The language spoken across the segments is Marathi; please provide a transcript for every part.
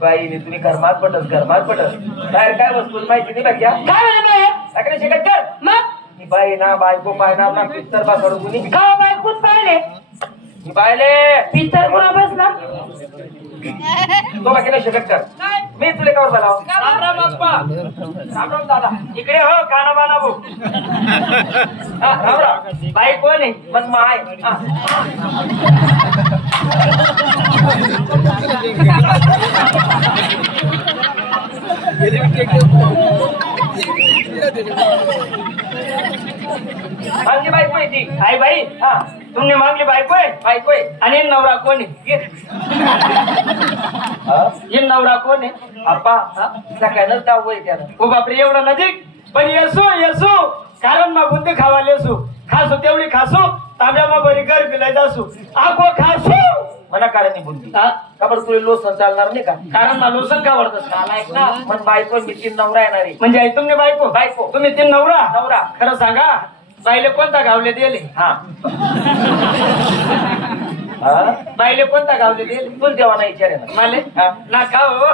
बाईने तुम्ही घरमात पटत बाहेर काय वस्तू माहिती नाही बघ्या काय म्हणे बाहेर सगळे शिकत कर मग ही बाई ना बायको पाहणार ना पित्तर बासड कुणी का बायकून पाहिले बायले पित्तर कोणा बसला तो बाकी नाही शिकत कर मी तुला कवर बोलाव राम राम अप्पा राम राम दादा इकडे हो काना बाना भाऊ राम राम बाई कोण आहे मन माय मागली बायको आहे ती आई बाई तुमने मागली बायको आहे आणि नवरा कोण आहे ये नवरा कोण आहे आप्पा सकाळच दाव आहे त्याला ओ बापरे एवढं नजीक पण येसू कारण मग बुंदी खावाले येसू खासू तेवढी खासू तांब्या मग बरी घर पिलाय जासू आगो खासू म्हणा कारण बुंदी का बरं तुला लोसन चालणार नाही का कारण ना लोसन का वरतस ऐक ना पण बायको मी तीन नवरा येणार आहे म्हणजे आई तुम्ही बायको तुम्ही तीन नवरा खरं सांगा बाईले कोणता गावले दिले बाईले कोणता गावले दिले तुला देवा नाही विचारे माले नका हो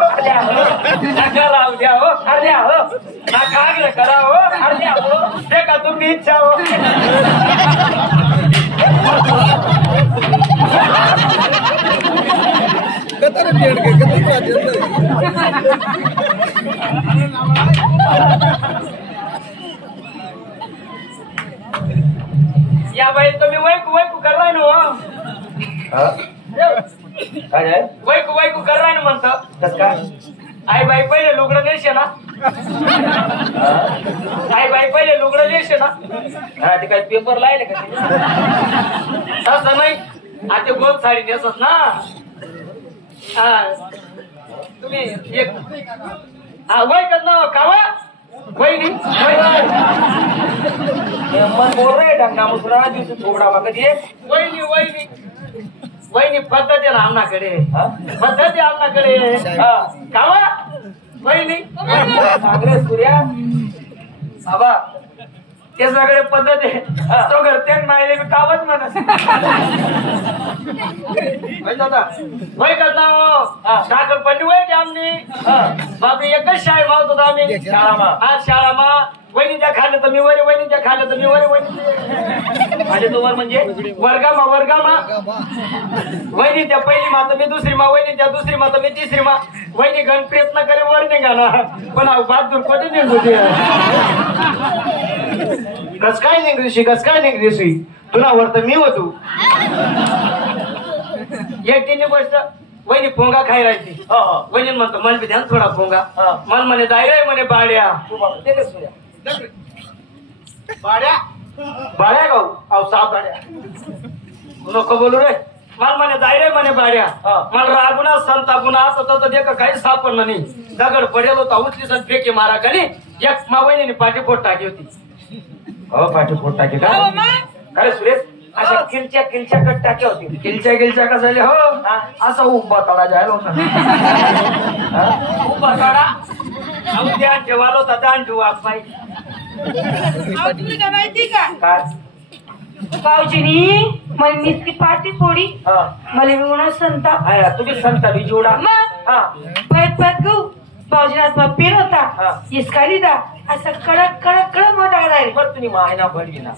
नका राहू द्या हो अरे हो नका आग्रह करा हो अरे हो ते का तुम्ही इच्छा हो या बाई तुम्ही वैकू करवाय ना वैकू करवाय ना म्हणत कस काय आई बाई पहिले लुगडं नेशे ना आई बाई पहिले लुगडं नेशे ना ते काही पेपर लायले का तसं नाही आता गोल साडी नेसत ना तुम्ही एक वैकत ना कावा वहिनी मन बोल रे ढंगा मुसरा दिवस थोडा कधी वहिनी पद्धती आहे आमनाकडे कावा वहिनी सागरे सूर्या बाबा ते सगळे पद्धत आहे तो घरते मायले मी कावच म्हणत वय करता साखर पडली वय आमनी बाबी एकच शाळे मावत होता आम्ही शाळामा वहिनीच्या खाल्लं तर मी वरे वहिनीच्या खाल्लं तर मी वरे वहिनी माझे तो वर म्हणजे वर्गामा वहिनी त्या पहिली मात मी दुसरी मा वहिनी त्या दुसरी मात मी तिसरी मा वहिनी गण प्रयत्न करे वर निघाला पण बहादूर कधी निघते कस काय निघली तुला वर तर मी होतो एकटीने गोष्ट वहिनी पोंगा खाई राहायची वहिनी म्हणतो मन बी ध्यान थोडा पोंगा मन म्हणे जाय रे म्हणे बाड्या बाड्या गाऊ साप बाड्या नको बोलू रे मला म्हणे जाय रे म्हणे बाड्या मला रागुना संतापुना असं देख काही सापडलं नाही दगड पडेल होता उचली सण फेके मारा खाली एक मा वहिनीने पाठीपोट टाकी होती पाठीपोट टाकी का अरे सुरेश अशा किलच्या कट टाक्या होती किलच्या का झाले हो असा उभा तळा जायला होता उभा तळा ध्यान ठेवायला होता दान ठेवू बाई तुला माहिती का काय भाऊजीनी मला निसकी पाठी फोडी मला मी संताप तुम्ही संता बिजोडा पैत गहू भाऊजीना पेन होता इसका लिदा असं कडक मोठा आहे बरं तुम्ही मायना पडवी ना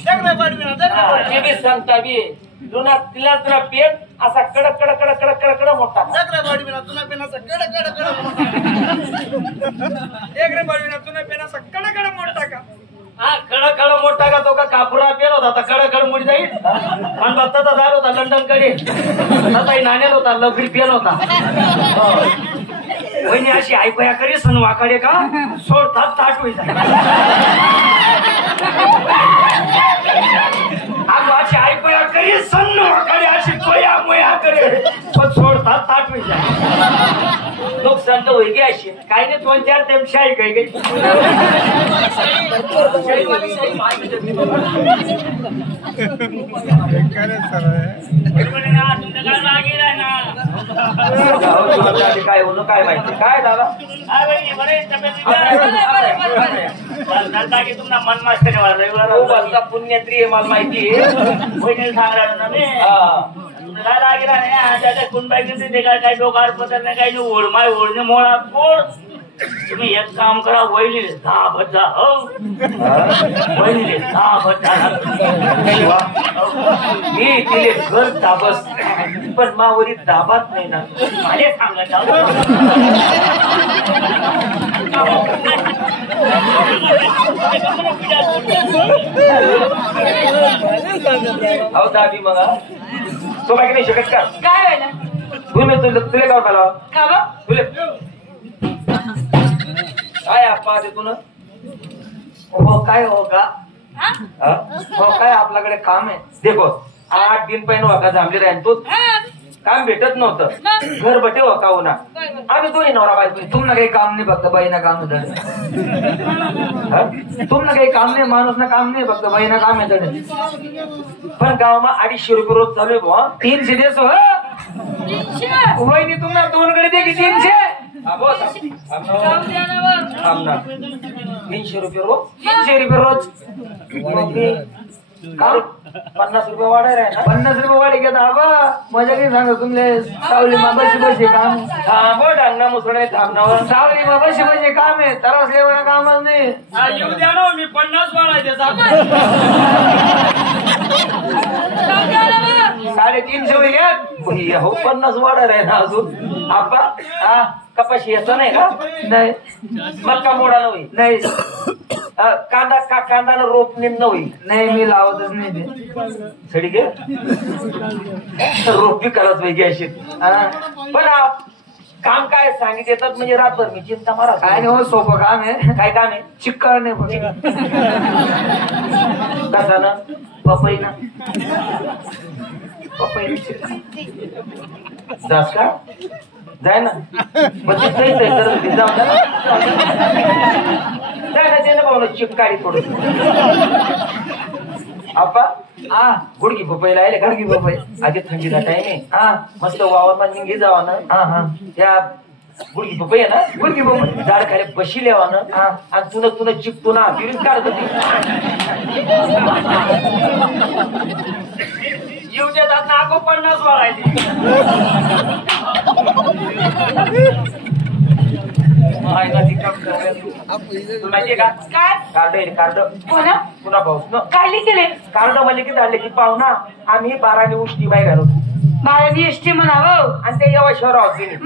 बी संता बी तुला पेन असा कडक मोठा कडक मोठा का तो का कापुरा पेन होता कडक मुडी जाईल आणि बघता झाला होता लंडन कडे नाण्यात होता लफडी पेन होता वहिनी अशी ऐकूया करी सण वाकडे का सोडतात ताट होई जाईल अशी ऐकूया करी सण वाकडे अशी तोया मोया करे पण सोडतात ताट होई जाईल लोक संत होई गे अशी काही नाही 2-4 टाइम शाही काही गई काय होणं काय माहिती काय दादा तुम्हाला मन मास्टर पुण्यत्री आहे मला माहिती आहे काय लागेल त्याच्या कुणबाई ते काय डोकार पत्र नाही काही ओढमाय ओढणे मोळा पोळ तुम्ही एक काम करा वहिनीले 10 भजा हो वहिनीले 10 भजा मी तिले घर दाबस पण मावरी दाबात नाही ना मला सांगत अहो दाबी मग तो बाकी नाही शकत का काय व्हायला तुम्ही तुले का मला का बा तुले काय आप्पा देतो ना हो काय हो का हा? हो काय आपल्याकडे काम आहे देखो 8 दिन पहिन वाका जांभली राहीन तू हा. काम भेटत नव्हतं मग? घर बटे वाका होना बरोबर. आम्ही दोन्ही नवरा बायको तुमना काही काम नाही फक्त बाईना काम आहे तुमना काही काम नाही माणूस ना काम नाही फक्त बाईना काम आहे पण गावामा 250 रुपये रोज चालू आहे बुवा 300 देसो वहिनी तुम्हाला 2 कडे दे की 300 जाऊ द्या ना बा. 300 रुपये रोज 300 रुपये रोज का 50 रुपये वाढायला आहे ना 50 रुपये वाढी घेता हवा मजा काही सांगा तुमले सावली मा बशी बशी काम थांबो डांगना मुसळे थांबणावर सावली मा बशी बशी काम आहे तरच लेवना कामच नाही येऊ द्या ना मी 50 वाढायचे जाऊ द्या ना बा. 350 रुपये घ्या हो 50 वाढायला आहे ना अजून आप्पा हा कपाशी याचं नाही का नाही मक्का मोडा नव्हे नाही कांदा रोप निम नव्हे नाही मी लावतच नाही ते सडी घे रोप बी करत पाहिजे अशी पण काम काय सांगित येतात म्हणजे रातभर मी चिंता मारा काय नाही हो सोपं काम आहे काय काम आहे चिक्कार नाही कसा ना पपई ना पपई दास का जाय ना मग ते जायचं जाऊ ना जाय ना ते ना पाहू चिपकारी थोडं आप्पा हा गुडगी पपई लायले गुडगी पपई आधी थंडीचा टाइम आहे हा मस्त वावर मान निघी जावा ना हा हा या गुडगी पपई आहे ना गुडगी पपई झाड खाली बशी लेवा ना हा आणि तुला चिपतो ना गिरीत काढत होती येऊ देतात ना अगो 50 वाढायचे माहितीये का काय कार्ड कोणा पुन्हा पाऊस न काय लिहिलेले कार्ड मला की झाले की पाहुणा आम्ही 12 उष्टी बाई घालतो 12 एसटी म्हणावं आणि ते येवा शहरावर